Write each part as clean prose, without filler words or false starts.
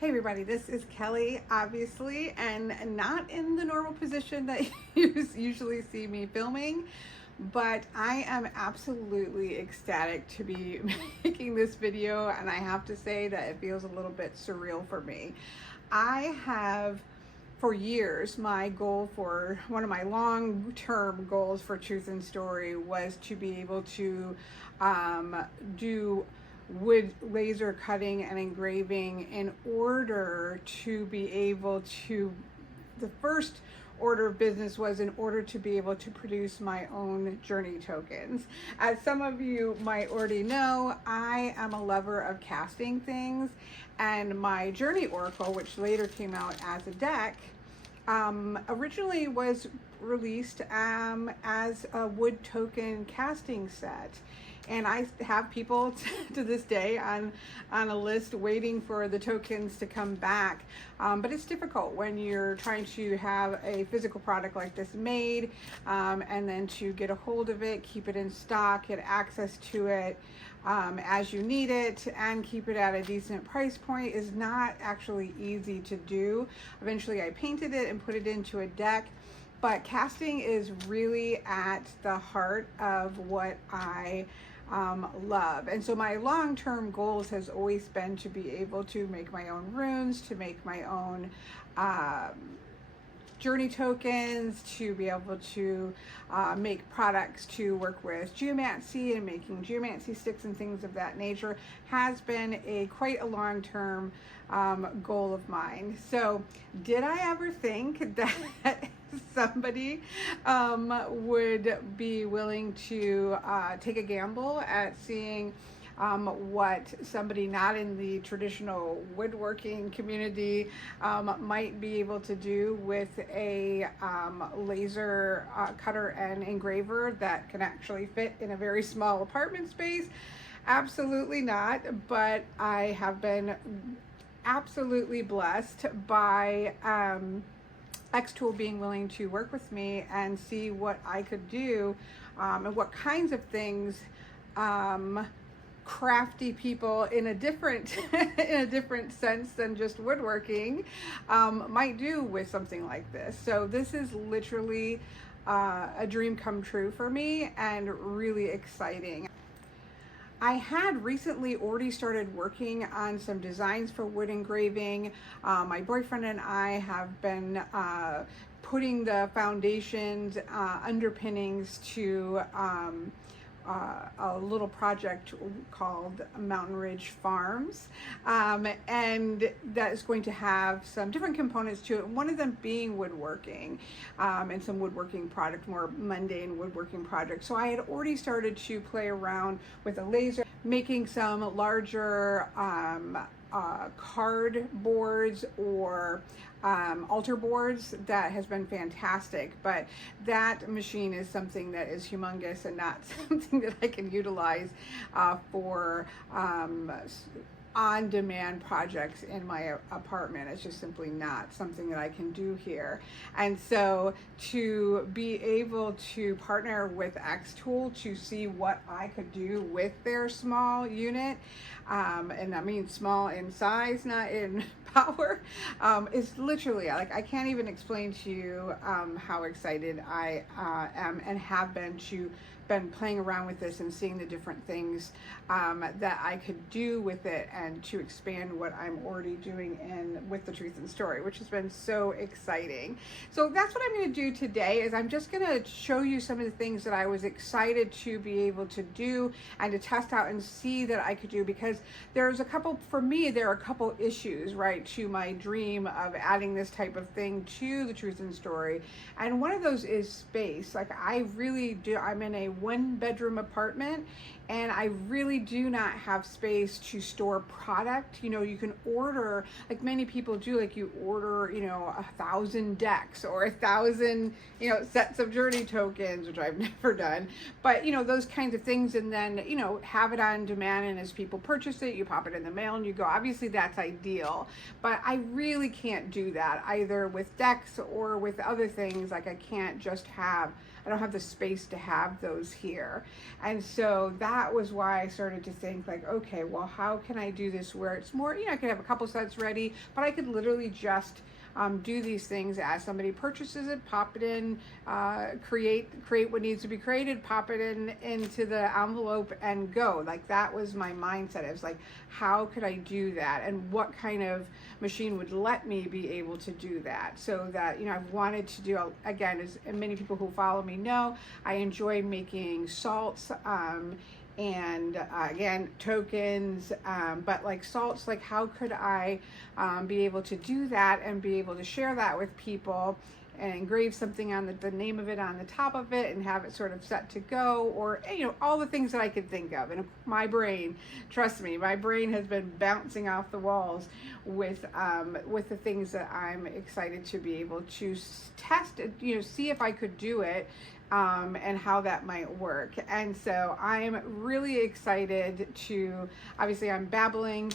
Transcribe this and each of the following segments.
Hey everybody, this is Kelly, obviously, and not in the normal position that you usually see me filming, but I am absolutely ecstatic to be making this video, and I have to say that it feels a little bit surreal for me. I have for years, my goal for one of my long-term goals for Truth and Story was to be able to do wood laser cutting and engraving in order to be able to, the first order of business was in order to be able to produce my own journey tokens. As some of you might already know, I am a lover of casting things, and my journey oracle, which later came out as a deck, originally was released as a wood token casting set. And I have people to this day on a list waiting for the tokens to come back. But it's difficult when you're trying to have a physical product like this made, and then to get a hold of it, keep it in stock, get access to it as you need it, and keep it at a decent price point is not actually easy to do. Eventually I painted it and put it into a deck. But casting is really at the heart of what I love. And so my long-term goals has always been to be able to make my own runes, to make my own journey tokens, to be able to make products to work with geomancy, and making geomancy sticks and things of that nature has been quite a long-term goal of mine. So did I ever think that somebody would be willing to take a gamble at seeing what somebody not in the traditional woodworking community might be able to do with a laser cutter and engraver that can actually fit in a very small apartment space? Absolutely not, but I have been absolutely blessed by xTool being willing to work with me and see what I could do, and what kinds of things crafty people in a different in a different sense than just woodworking might do with something like this. So this is literally a dream come true for me, and really exciting. I had recently already started working on some designs for wood engraving. My boyfriend and I have been putting the foundations, underpinnings to a little project called Mountain Ridge Farms, and that is going to have some different components to it, one of them being woodworking, and some woodworking product, more mundane woodworking projects. So I had already started to play around with a laser, making some larger card boards or altar boards. That has been fantastic, but that machine is something that is humongous and not something that I can utilize for on-demand projects in my apartment. It's just simply not something that I can do here. And so to be able to partner with xTool to see what I could do with their small unit, and I mean small in size, not in power, is literally, like, I can't even explain to you how excited I am and have been playing around with this and seeing the different things that I could do with it, and to expand what I'm already doing with the Truth and Story, which has been so exciting. So that's what I'm going to do today, is I'm just going to show you some of the things that I was excited to be able to do and to test out and see that I could do, because there's a couple, for me, there are a couple issues, right, to my dream of adding this type of thing to the Truth and Story. And one of those is space. Like, I really do, I'm in a 1-bedroom apartment, and I really do not have space to store product. You know, you can order, like many people do, like you order, 1,000 decks or 1,000, sets of journey tokens, which I've never done, but those kinds of things, and then, have it on demand, and as people purchase it, you pop it in the mail and you go. Obviously that's ideal, but I really can't do that either with decks or with other things. Like, I can't just have I don't have the space to have those here. And so that was why I started to think like, okay, well, how can I do this where it's more, I could have a couple sets ready, but I could literally just do these things as somebody purchases it, pop it in, create what needs to be created, pop it into the envelope and go. Like that was my mindset. It was like, how could I do that? And what kind of machine would let me be able to do that? So that, I've wanted to do, again, as many people who follow me know, I enjoy making salts, and again, tokens, but like salts, like how could I be able to do that and be able to share that with people and engrave something on the name of it on the top of it and have it sort of set to go, or all the things that I could think of. And my brain, trust me, my brain has been bouncing off the walls with the things that I'm excited to be able to test, see if I could do it. And how that might work. And so I'm really excited to, obviously I'm babbling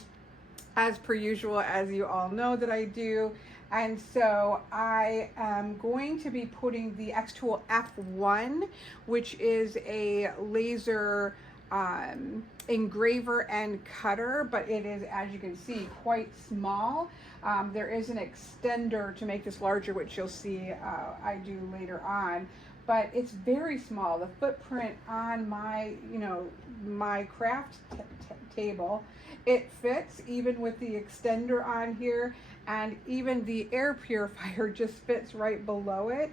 as per usual, as you all know that I do. And so I am going to be putting the xTool F1, which is a laser engraver and cutter, but it is, as you can see, quite small. There is an extender to make this larger, which you'll see I do later on. But it's very small. The footprint on my, my craft table, it fits even with the extender on here, and even the air purifier just fits right below it.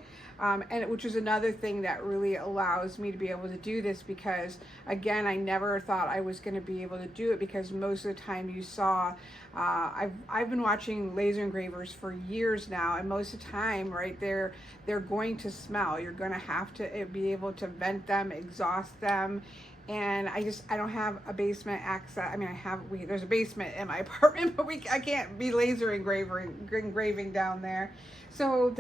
Which is another thing that really allows me to be able to do this, because again, I never thought I was going to be able to do it, because most of the time you saw, I've been watching laser engravers for years now, and most of the time, right, they're going to smell. You're going to have to be able to vent them, exhaust them. And I don't have a basement access. I mean, there's a basement in my apartment, but I can't be laser engraving down there. So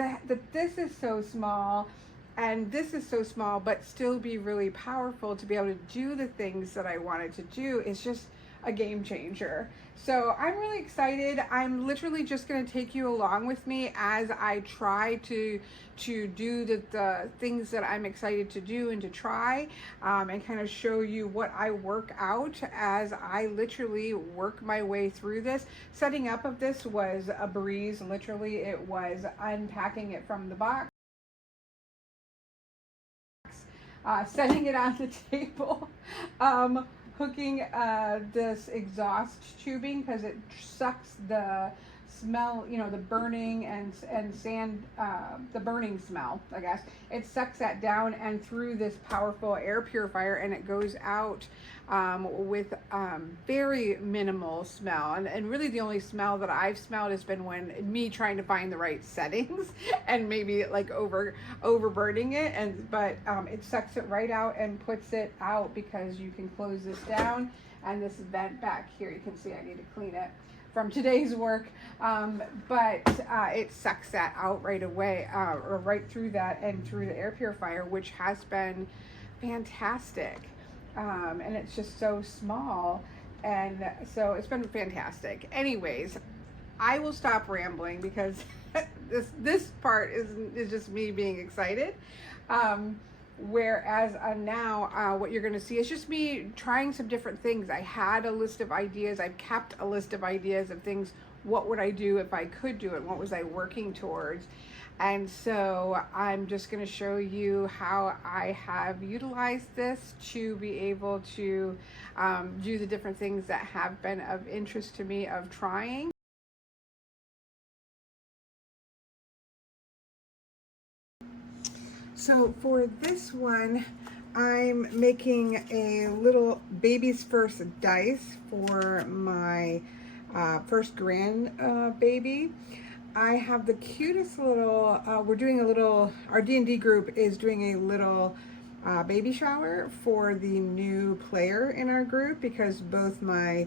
this is so small, and this is so small, but still be really powerful to be able to do the things that I wanted to do. Is just a game changer. So I'm really excited. I'm literally just going to take you along with me as I try to do the things that I'm excited to do and to try, and kind of show you what I work out as I literally work my way through this. Setting up of this was a breeze. Literally, it was unpacking it from the box, setting it on the table, hooking this exhaust tubing, because it sucks the smell, the burning and sand, the burning smell, I guess. It sucks that down and through this powerful air purifier, and it goes out with very minimal smell. And really the only smell that I've smelled has been when me trying to find the right settings and maybe like overburning it. But it sucks it right out and puts it out, because you can close this down, and this vent back here, you can see I need to clean it from today's work, but it sucks that out right away, or right through that and through the air purifier, which has been fantastic. And it's just so small, and so it's been fantastic. Anyways, I will stop rambling, because this part is just me being excited. Whereas now what you're going to see is just me trying some different things. I had a list of ideas. I've kept a list of ideas of things. What would I do if I could do it? What was I working towards? And so I'm just going to show you how I have utilized this to be able to do the different things that have been of interest to me of trying. So for this one, I'm making a little baby's first dice for my first baby. I have the cutest little, we're doing a little, our D&D group is doing a little baby shower for the new player in our group, because both my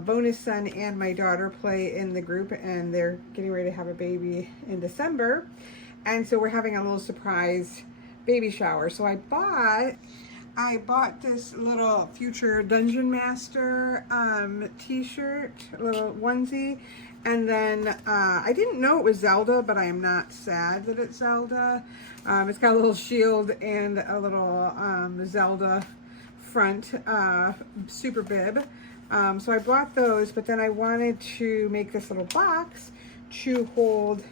bonus son and my daughter play in the group, and they're getting ready to have a baby in December. And so we're having a little surprise baby shower. So I bought I bought this little future Dungeon Master t-shirt, little onesie, and then I didn't know it was Zelda, but I am not sad that it's Zelda. It's got a little shield and a little Zelda front super bib. So I bought those, but then I wanted to make this little box to hold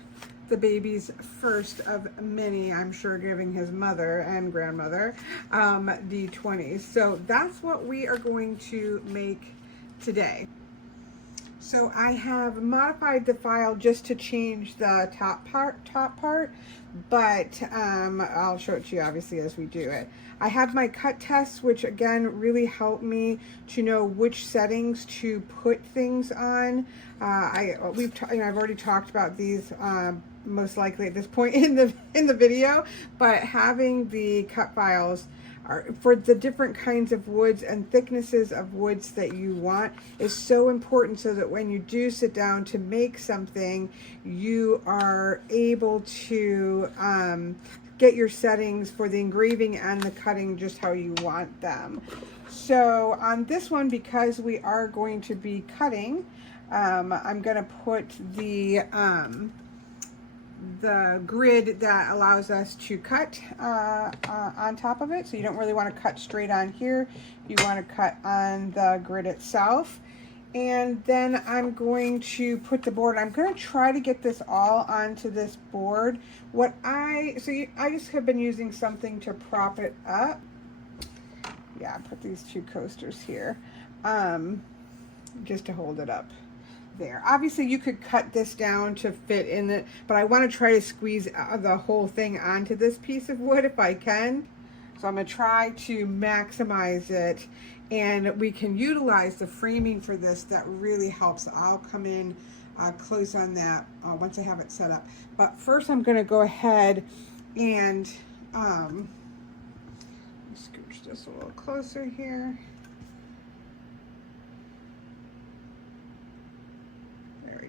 the baby's first of many, I'm sure, giving his mother and grandmother D20s. So that's what we are going to make today. So I have modified the file just to change the top part, but I'll show it to you obviously as we do it. I have my cut tests, which again really help me to know which settings to put things on. I've already talked about these most likely at this point in the video, but having the cut files for the different kinds of woods and thicknesses of woods that you want is so important, so that when you do sit down to make something, you are able to get your settings for the engraving and the cutting just how you want them. So on this one, because we are going to be cutting, I'm going to put the grid that allows us to cut on top of it. So you don't really want to cut straight on here. You want to cut on the grid itself. And then I'm going to put the board. I'm going to try to get this all onto this board. I just have been using something to prop it up. Yeah, I put these two coasters here just to hold it up. There. Obviously you could cut this down to fit in it, but I want to try to squeeze the whole thing onto this piece of wood if I can. So I'm going to try to maximize it, and we can utilize the framing for this. That really helps. I'll come in close on that once I have it set up. But first I'm going to go ahead and scooch this a little closer here.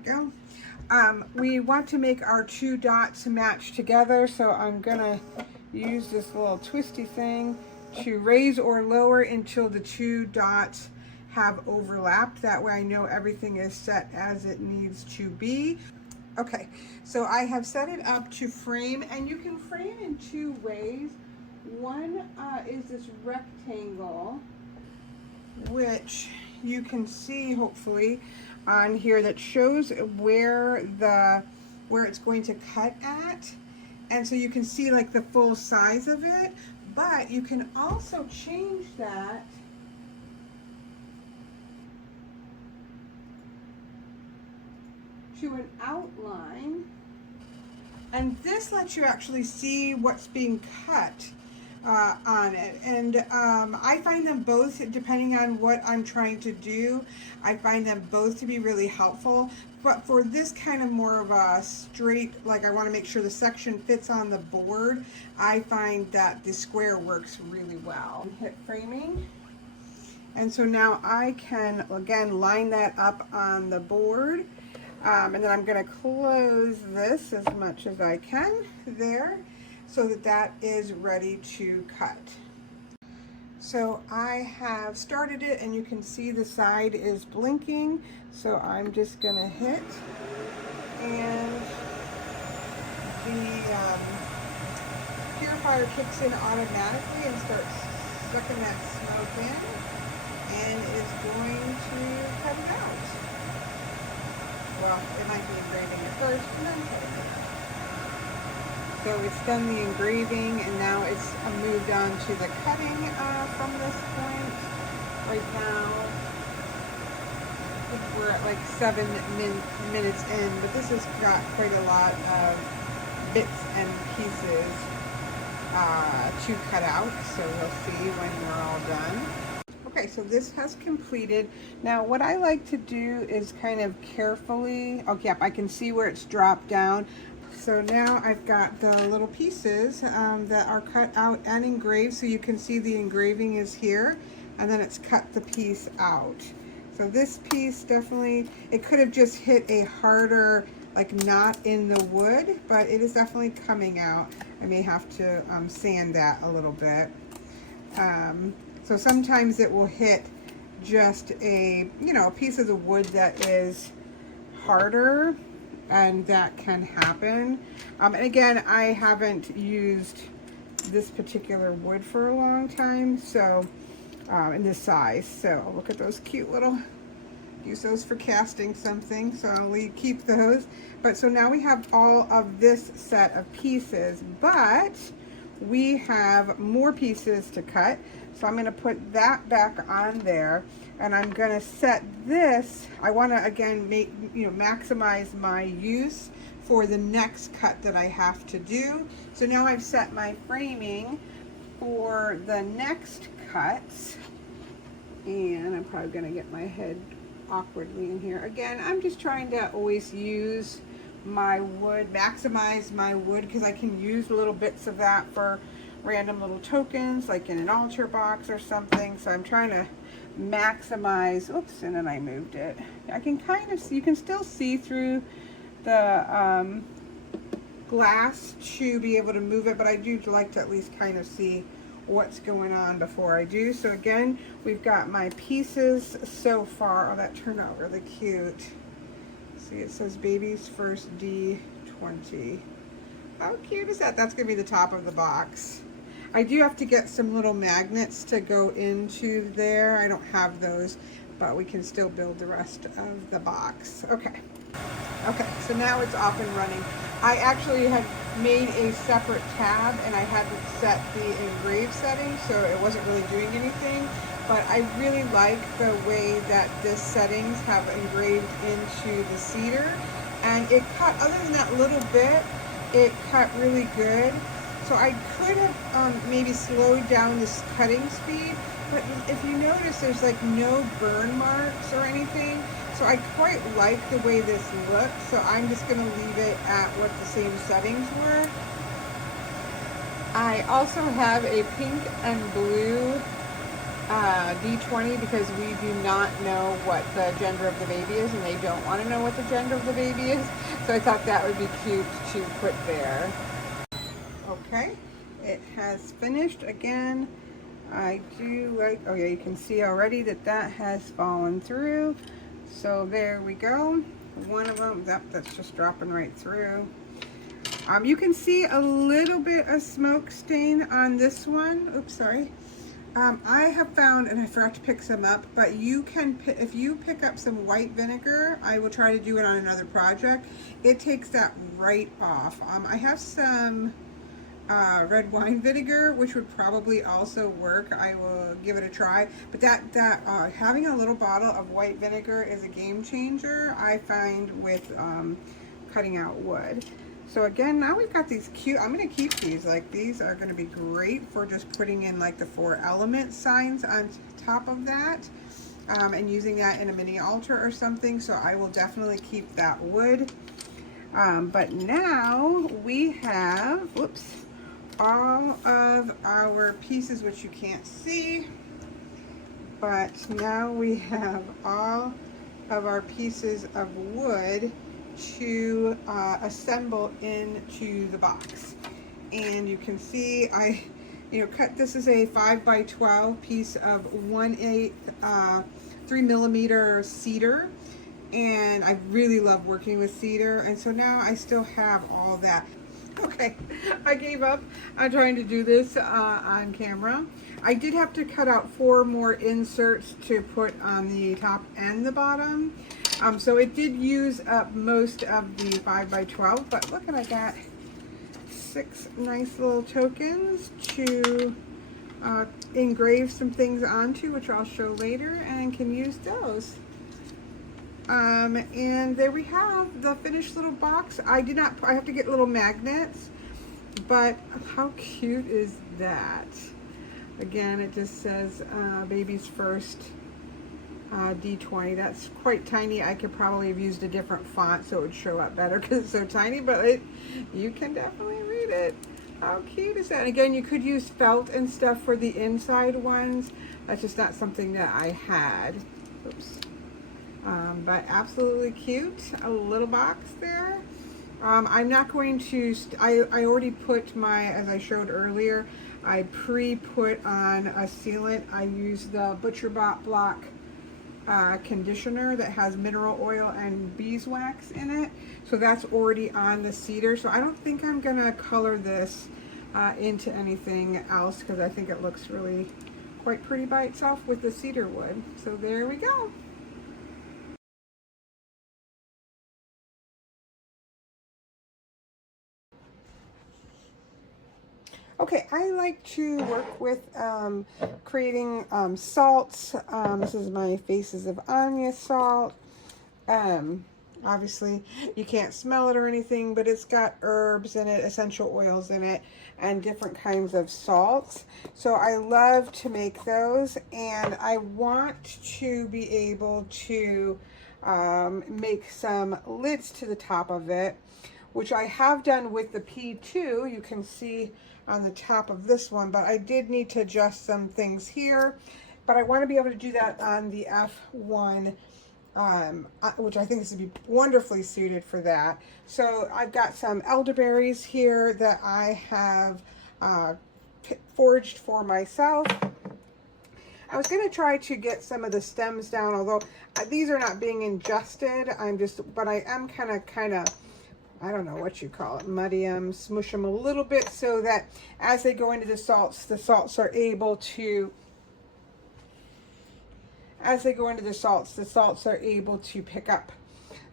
Go. We want to make our two dots match together, so I'm gonna use this little twisty thing to raise or lower until the two dots have overlapped. That way I know everything is set as it needs to be. Okay, so I have set it up to frame, and you can frame in two ways. One is this rectangle, which you can see hopefully on here, that shows where it's going to cut at, and so you can see like the full size of it. But you can also change that to an outline, and this lets you actually see what's being cut on it. And I find them both, depending on what I'm trying to do, I find them both to be really helpful. But for this kind of more of a straight, like I want to make sure the section fits on the board, I find that the square works really well. Hit framing. And so now I can, again, line that up on the board. And then I'm going to close this as much as I can there, so that that is ready to cut. So I have started it, and you can see the side is blinking. So I'm just gonna hit, and the purifier kicks in automatically and starts sucking that smoke in, and is going to cut it out. Well, it might be engraving it first and then cutting it out. So it's done the engraving, and now it's moved on to the cutting from this point. Right now, I think we're at like 7 minutes in, but this has got quite a lot of bits and pieces to cut out, so we'll see when we're all done. Okay, so this has completed. Now what I like to do is kind of carefully, oh yep, I can see where it's dropped down. So now I've got the little pieces that are cut out and engraved, so you can see the engraving is here, and then it's cut the piece out. So this piece definitely, it could have just hit a harder, like knot in the wood, but it is definitely coming out. I may have to sand that a little bit. So sometimes it will hit just a, you know, a piece of the wood that is harder, and that can happen. And again, I haven't used this particular wood for a long time, so in this size. So look at those cute little, use those for casting something, so I'll keep those. But so now we have all of this set of pieces, but we have more pieces to cut. So I'm going to put that back on there, and I'm going to set this. I want to again make, you know, maximize my use for the next cut that I have to do. So now I've set my framing for the next cuts, and I'm probably going to get my head awkwardly in here. Again, I'm just trying to always use my wood, maximize my wood, because I can use little bits of that for random little tokens, like in an altar box or something. So I'm trying to maximize, oops, and then I moved it. I can kind of see, you can still see through the glass to be able to move it, but I do like to at least kind of see what's going on before I do. So again, we've got my pieces so far. Oh, that turned out really cute. See, it says baby's first D20. How cute is that? That's gonna be the top of the box. I do have to get some little magnets to go into there. I don't have those, but we can still build the rest of the box. Okay. Okay, so now it's off and running. I actually had made a separate tab, and I hadn't set the engrave setting, so it wasn't really doing anything. But I really like the way that this settings have engraved into the cedar, and it cut, other than that little bit, it cut really good. So I could have maybe slowed down this cutting speed, but if you notice, there's like no burn marks or anything. So I quite like the way this looks, so I'm just going to leave it at what the same settings were. I also have a pink and blue D20, because we do not know what the gender of the baby is, and they don't want to know what the gender of the baby is. So I thought that would be cute to put there. Okay, it has finished. Again, I do like, oh yeah, you can see already that that has fallen through. So there we go. One of them, that's just dropping right through. You can see a little bit of smoke stain on this one. Oops, sorry. I have found, and I forgot to pick some up, but you can, if you pick up some white vinegar, I will try to do it on another project. It takes that right off. I have some red wine vinegar, which would probably also work. I will give it a try. But having a little bottle of white vinegar is a game changer, I find, with cutting out wood. So again, now we've got these cute, I'm going to keep these. Like, these are going to be great for just putting in like the 4 element signs on top of that, and using that in a mini altar or something. So I will definitely keep that wood. But now we have, whoops, all of our pieces, which you can't see, but now we have all of our pieces of wood to assemble into the box. And you can see I cut, this is a 5x12 piece of 1/8 3mm cedar, and I really love working with cedar, and so now I still have all that. Okay, I gave up on trying to do this on camera. I did have to cut out 4 more inserts to put on the top and the bottom. So it did use up most of the 5x12, but look, I got 6 nice little tokens to engrave some things onto, which I'll show later, and can use those. And there we have the finished little box. I have to get little magnets, but how cute is that? Again, it just says baby's first D20. That's quite tiny. I could probably have used a different font so it would show up better because it's so tiny, but you can definitely read it. How cute is that? And again, you could use felt and stuff for the inside ones. That's just not something that I had. Oops. But absolutely cute. A little box there. I'm not going to, I already put my, as I showed earlier, I pre-put on a sealant. I use the Butcher Block conditioner that has mineral oil and beeswax in it. So that's already on the cedar. So I don't think I'm gonna color this into anything else because I think it looks really quite pretty by itself with the cedar wood. So there we go. Okay, I like to work with creating salts. This is my Faces of Anya salt. Obviously, you can't smell it or anything, but it's got herbs in it, essential oils in it, and different kinds of salts. So I love to make those, and I want to be able to make some lids to the top of it, which I have done with the P2. You can see on the top of this one, but I did need to adjust some things here. But I want to be able to do that on the F1, which I think this would be wonderfully suited for that. So I've got some elderberries here that I have foraged for myself. I was going to try to get some of the stems down, although these are not being ingested. But I am kind of, I don't know what you call it, muddy them, smush them a little bit so that as they go into the salts are able to, the salts are able to pick up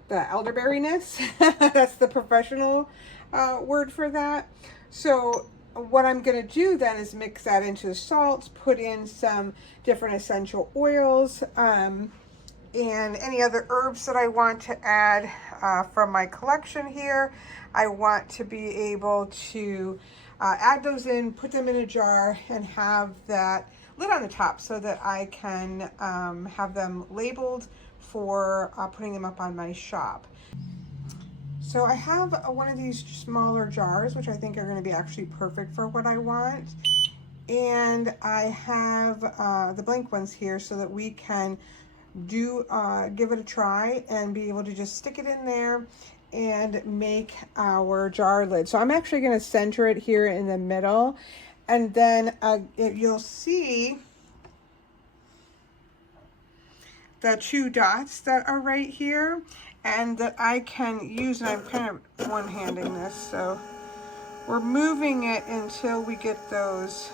the elderberryness. That's the professional word for that. So what I'm going to do then is mix that into the salts, put in some different essential oils, and any other herbs that I want to add from my collection here. I want to be able to add those in, put them in a jar, and have that lid on the top so that I can have them labeled for putting them up on my shop. So I have one of these smaller jars, which I think are going to be actually perfect for what I want. And I have the blank ones here so that we can give it a try and be able to just stick it in there and make our jar lid. So I'm actually going to center it here in the middle, and then you'll see the 2 dots that are right here and that I can use, and I'm kind of one-handing this, so we're moving it until we get those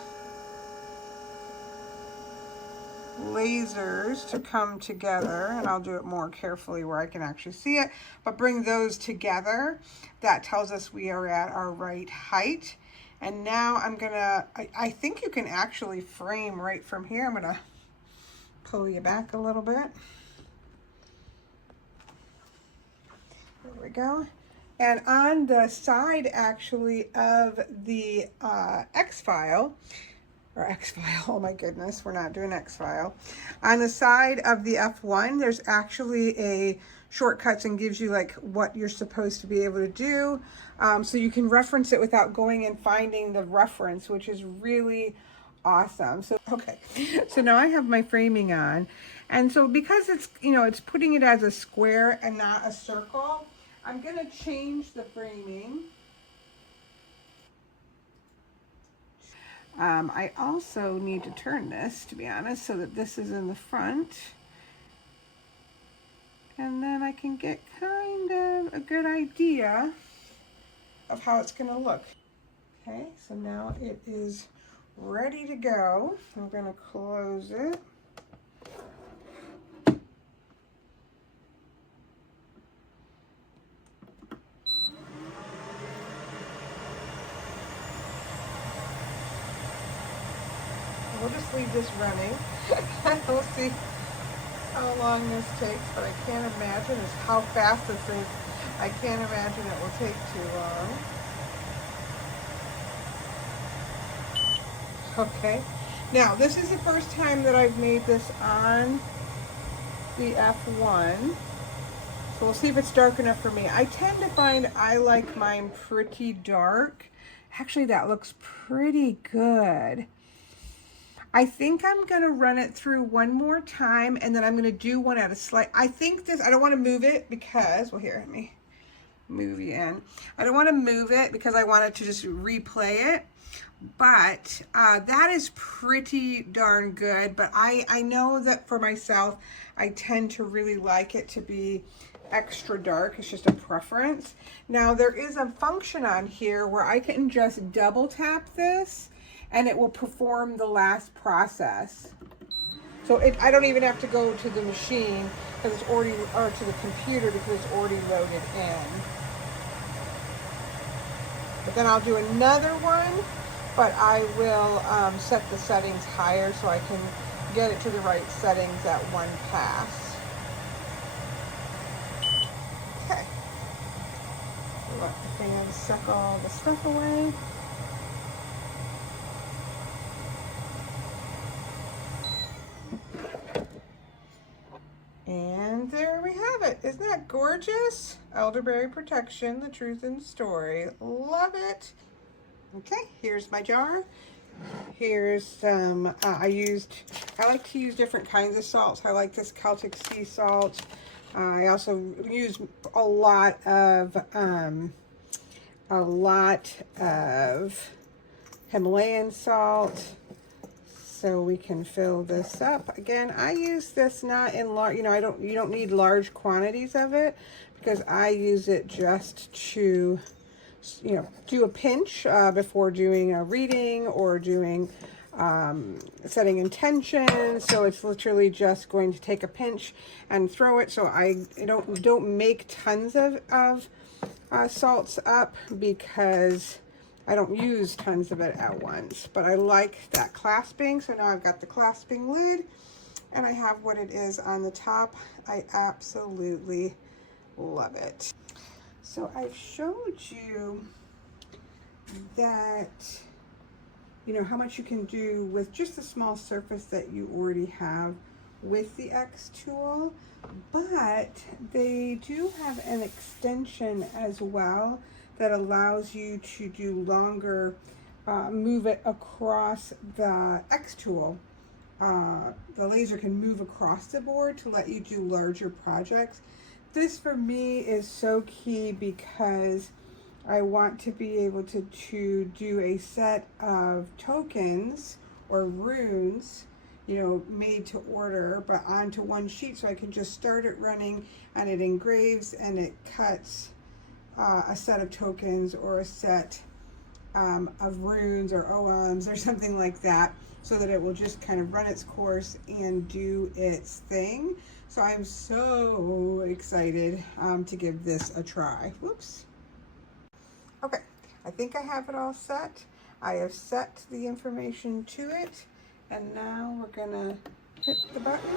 lasers to come together, and I'll do it more carefully where I can actually see it, but bring those together. That tells us we are at our right height. And now I'm gonna, I think you can actually frame right from here. I'm gonna pull you back a little bit. There we go. And on the side actually of the X-File, oh my goodness, we're not doing X-File. On the side of the F1, there's actually a shortcuts and gives you like what you're supposed to be able to do. So you can reference it without going and finding the reference, which is really awesome. So, okay, so now I have my framing on. And so because it's, it's putting it as a square and not a circle, I'm gonna change the framing. I also need to turn this, to be honest, so that this is in the front. And then I can get kind of a good idea of how it's gonna look. Okay, so now it is ready to go. I'm gonna close it. We'll just leave this running. We'll see how long this takes, but I can't imagine how fast this is. I can't imagine it will take too long. Okay, now this is the first time that I've made this on the F1. So we'll see if it's dark enough for me. I tend to find I like mine pretty dark. Actually, that looks pretty good. I think I'm gonna run it through one more time, and then I'm gonna do one at a slight, I don't wanna move it because, well here, let me movie in. I don't want to move it because I wanted to just replay it, but that is pretty darn good. But I know that for myself, I tend to really like it to be extra dark. It's just a preference. Now there is a function on here where I can just double tap this and it will perform the last process. So I don't even have to go to the machine because it's already, or to the computer because it's already loaded in. But then I'll do another one, but I will set the settings higher so I can get it to the right settings at one pass. Okay. Let the fan suck all the stuff away. And there we have it. Isn't that gorgeous? Elderberry protection, the truth in the story. Love it. Okay, here's my jar. Here's some, I like to use different kinds of salts. I like this Celtic sea salt. I also use a lot of Himalayan salt. So we can fill this up. Again, I use this not in large, you don't need large quantities of it because I use it just to, do a pinch before doing a reading or doing setting intention. So it's literally just going to take a pinch and throw it. So I don't make tons of salts up because I don't use tons of it at once, but I like that clasping. So now I've got the clasping lid and I have what it is on the top. I absolutely love it. So I've showed you that, how much you can do with just a small surface that you already have with the xTool, but they do have an extension as well that allows you to do longer, move it across the xTool. The laser can move across the board to let you do larger projects. This for me is so key because I want to be able to do a set of tokens or runes, made to order, but onto one sheet so I can just start it running and it engraves and it cuts a set of tokens or a set of runes or oghams or something like that, so that it will just kind of run its course and do its thing. So I'm so excited to give this a try. Whoops. Okay, I think I have it all set. I have set the information to it, and now we're gonna hit the button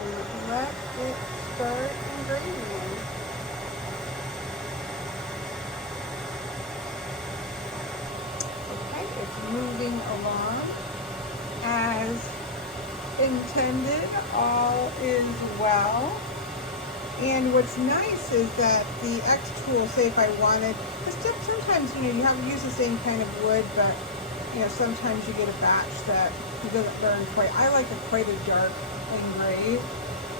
and let it start engraving. It's moving along as intended. All is well. And what's nice is that the xTool, say if I wanted, because sometimes you have to use the same kind of wood, but sometimes you get a batch that doesn't burn quite. I like quite a dark engrave,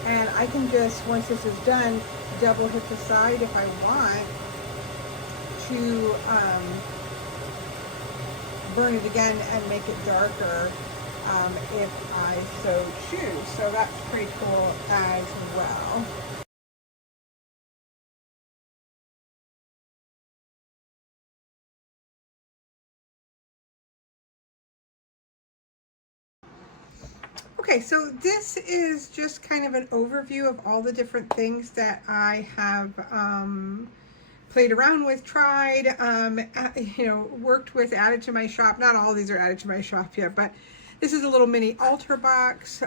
and I can just, once this is done, double hit the side if I want to burn it again and make it darker if I so choose. So that's pretty cool as well. Okay, so this is just kind of an overview of all the different things that I have played around with, tried, worked with, added to my shop. Not all of these are added to my shop yet, but this is a little mini altar box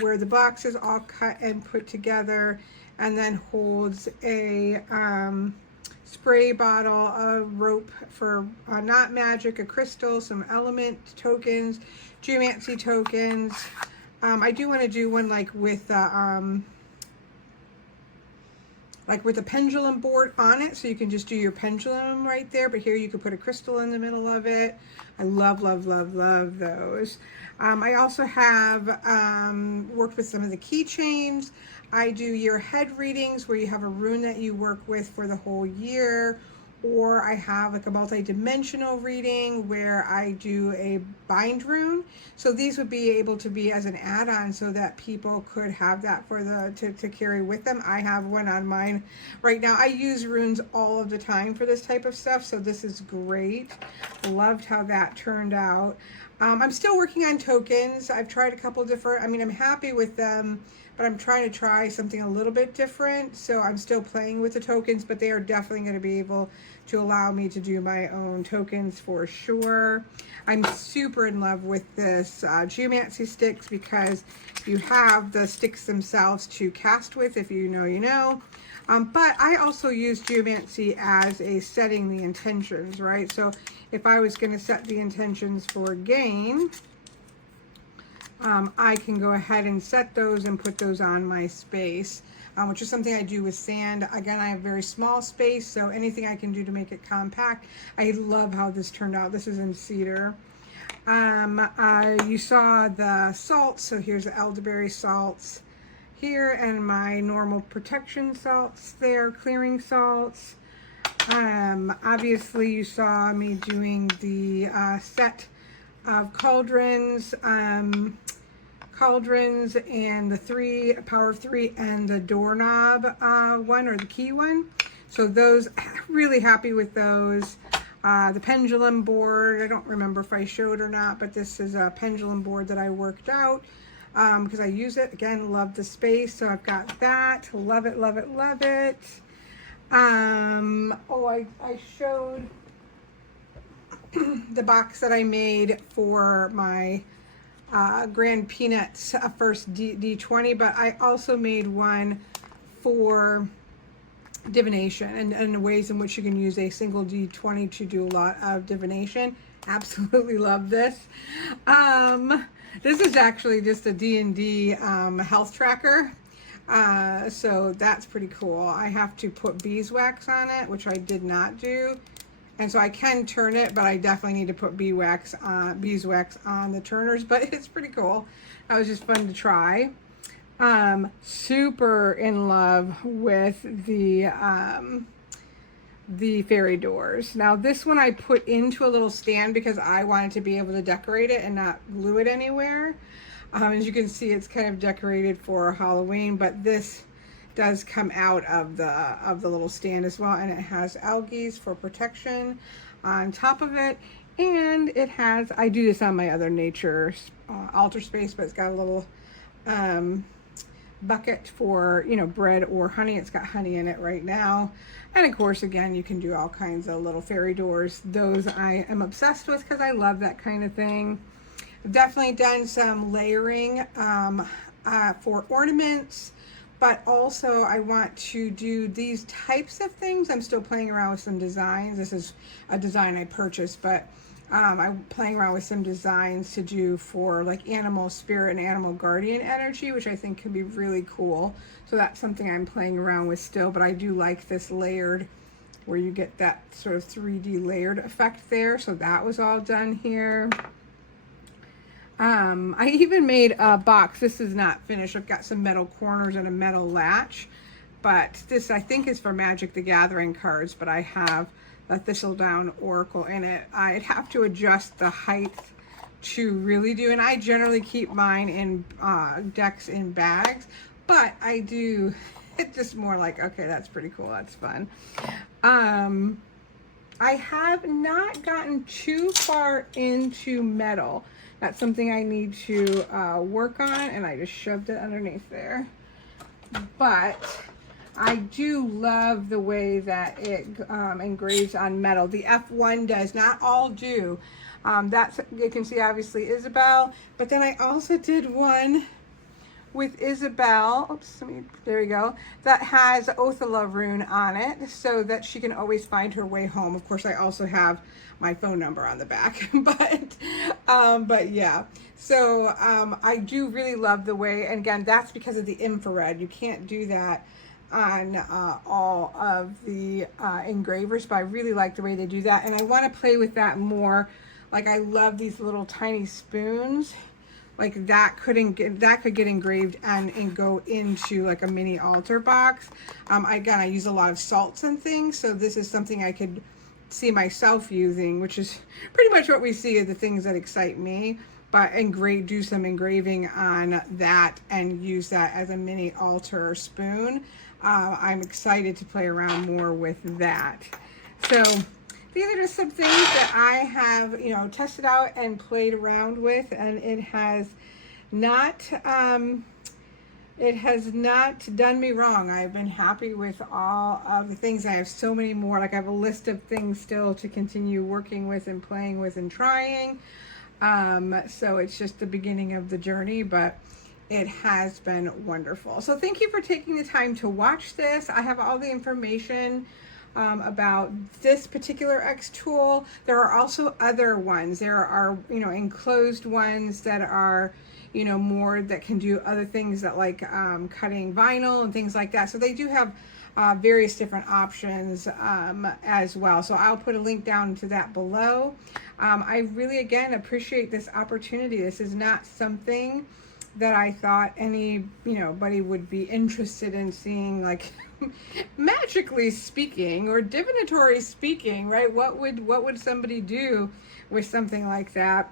where the box is all cut and put together, and then holds a spray bottle, a rope for not magic, a crystal, some element tokens, geomancy tokens. I do want to do one like with the pendulum board on it, so you can just do your pendulum right there, but here you could put a crystal in the middle of it. I love, love, love, love those. I also have worked with some of the keychains. I do year ahead readings where you have a rune that you work with for the whole year, or I have like a multi-dimensional reading where I do a bind rune. So these would be able to be as an add-on so that people could have that for to carry with them. I have one on mine right now. I use runes all of the time for this type of stuff, so this is great. Loved how that turned out. I'm still working on tokens. I've tried a couple different, I mean, I'm happy with them, but I'm trying to try something a little bit different. So I'm still playing with the tokens, but they are definitely going to be able to allow me to do my own tokens for sure. I'm super in love with this geomancy sticks because you have the sticks themselves to cast with, if you know, you know. But I also use geomancy as a setting the intentions, right? So if I was going to set the intentions for gain, I can go ahead and set those and put those on my space, which is something I do with sand. Again, I have very small space, so anything I can do to make it compact. I love how this turned out. This is in cedar. You saw the salts, so here's the elderberry salts here, and my normal protection salts there, clearing salts. Obviously you saw me doing the set of cauldrons, and the power of 3 and the doorknob one, or the key one. So those, really happy with those. The pendulum board, I don't remember if I showed or not, but this is a pendulum board that I worked out because I use it. Again, love the space, so I've got that. Love it, love it, love it. Oh, I showed the box that I made for my Grand Peanuts first D20, but I also made one for divination and the ways in which you can use a single D20 to do a lot of divination. Absolutely love this. This is actually just a D&D health tracker. So that's pretty cool. I have to put beeswax on it, which I did not do. And so I can turn it, but I definitely need to put beeswax on the turners, but it's pretty cool. That was just fun to try. Super in love with the fairy doors. Now this one I put into a little stand because I wanted to be able to decorate it and not glue it anywhere. As you can see, it's kind of decorated for Halloween, but this does come out of the little stand as well, and it has algae for protection on top of it, and it has, I do this on my other nature altar space, but it's got a little bucket for, you know, bread or honey. It's got honey in it right now. And of course, again, you can do all kinds of little fairy doors. Those I am obsessed with because I love that kind of thing. I've definitely done some layering for ornaments, but also I want to do these types of things. I'm still playing around with some designs. This is a design I purchased, but I'm playing around with some designs to do for like animal spirit and animal guardian energy, which I think could be really cool. So that's something I'm playing around with still, but I do like this layered, where you get that sort of 3D layered effect there. So that was all done here. I even made a box. This is not finished. I've got some metal corners and a metal latch, but this I think is for Magic the Gathering cards, but I have the Thistledown Oracle in it. I'd have to adjust the height to really do, and I generally keep mine in decks in bags, but I do, it's just more like, okay, that's pretty cool, that's fun. I have not gotten too far into metal. That's something I need to work on, and I just shoved it underneath there. But I do love the way that it engraves on metal. The F1 does, not all do. That's, you can see obviously Isabel, but then I also did one with Isabel, oops, there we go, that has Othala rune on it so that she can always find her way home. Of course, I also have my phone number on the back, but yeah. So I do really love the way, and again, that's because of the infrared. You can't do that on all of the engravers, but I really like the way they do that, and I want to play with that more. Like, I love these little tiny spoons. like that could get engraved and go into like a mini altar box. Again, I use a lot of salts and things, so this is something I could see myself using, which is pretty much what we see as the things that excite me. But do some engraving on that and use that as a mini altar spoon. I'm excited to play around more with that. So these are just some things that I have, you know, tested out and played around with, and it has not done me wrong. I've been happy with all of the things. I have so many more. Like I have a list of things still to continue working with and playing with and trying. So it's just the beginning of the journey, but it has been wonderful. So thank you for taking the time to watch this. I have all the information about this particular xTool. There are also other ones. There are, you know, enclosed ones that are, you know, more that can do other things that like cutting vinyl and things like that. So they do have various different options as well. So I'll put a link down to that below. I really, again, appreciate this opportunity. This is not something that I thought anybody would be interested in seeing, like magically speaking or divinatory speaking, right? What would somebody do with something like that?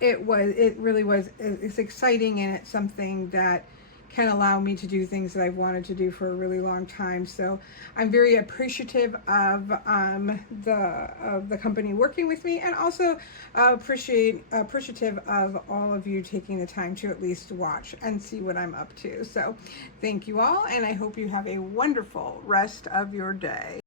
It really was, it's exciting, and it's something that can allow me to do things that I've wanted to do for a really long time. So I'm very appreciative of the company working with me, and also appreciative of all of you taking the time to at least watch and see what I'm up to. So thank you all, and I hope you have a wonderful rest of your day.